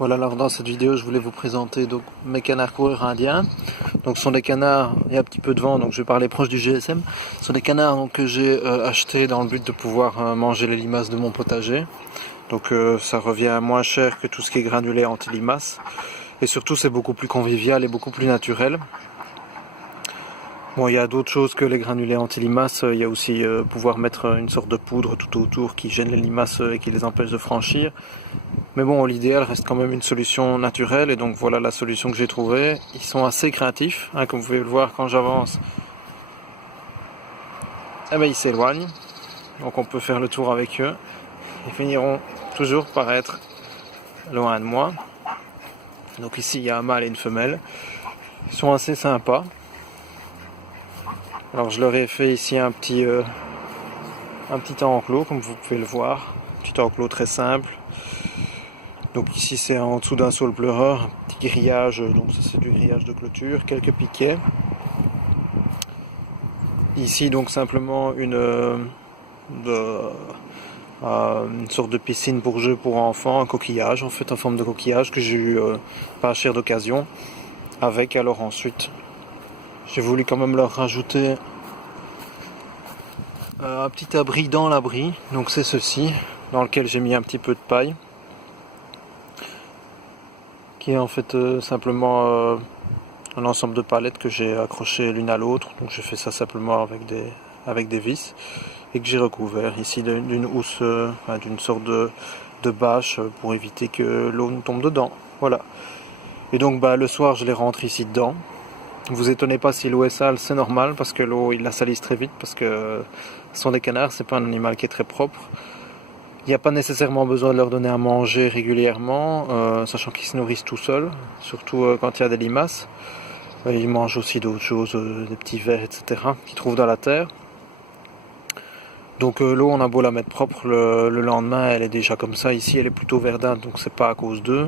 Voilà, alors dans cette vidéo, je voulais vous présenter donc mes canards coureurs indiens. Donc, ce sont des canards, il y a un petit peu de vent, donc je vais parler proche du GSM. Ce sont des canards donc, que j'ai achetés dans le but de pouvoir manger les limaces de mon potager. Donc, ça revient moins cher que tout ce qui est granulé anti-limaces. Et surtout, c'est beaucoup plus convivial et beaucoup plus naturel. Bon, il y a d'autres choses que les granulés anti-limaces. Il y a aussi pouvoir mettre une sorte de poudre tout autour qui gêne les limaces et qui les empêche de franchir. Mais bon, l'idéal reste quand même une solution naturelle. Et donc voilà la solution que j'ai trouvée. Ils sont assez craintifs, hein, comme vous pouvez le voir quand j'avance. Eh ben, ils s'éloignent. Donc on peut faire le tour avec eux. Ils finiront toujours par être loin de moi. Donc ici, il y a un mâle et une femelle. Ils sont assez sympas. Alors je leur ai fait ici un petit enclos, comme vous pouvez le voir. Un petit enclos très simple. Donc ici c'est en dessous d'un saule pleureur, un petit grillage, donc ça c'est du grillage de clôture, quelques piquets. Ici donc simplement une sorte de piscine pour jeux pour enfants, un coquillage en fait en forme de coquillage que j'ai eu pas cher d'occasion. Avec alors ensuite j'ai voulu quand même leur rajouter un petit abri dans l'abri, donc c'est ceci, dans lequel j'ai mis un petit peu de paille, qui est en fait simplement un ensemble de palettes que j'ai accrochées l'une à l'autre. Donc j'ai fait ça simplement avec des vis et que j'ai recouvert ici d'une housse, d'une sorte de bâche pour éviter que l'eau ne tombe dedans. Voilà. Et donc le soir je les rentre ici dedans. Ne vous étonnez pas si l'eau est sale, c'est normal parce que l'eau il la salisse très vite parce que ce sont des canards, c'est pas un animal qui est très propre. Il n'y a pas nécessairement besoin de leur donner à manger régulièrement, sachant qu'ils se nourrissent tout seuls, surtout quand il y a des limaces. Ils mangent aussi d'autres choses, des petits vers, etc., qu'ils trouvent dans la terre. Donc l'eau, on a beau la mettre propre, le lendemain, elle est déjà comme ça. Ici, elle est plutôt verdâtre, donc c'est pas à cause d'eux.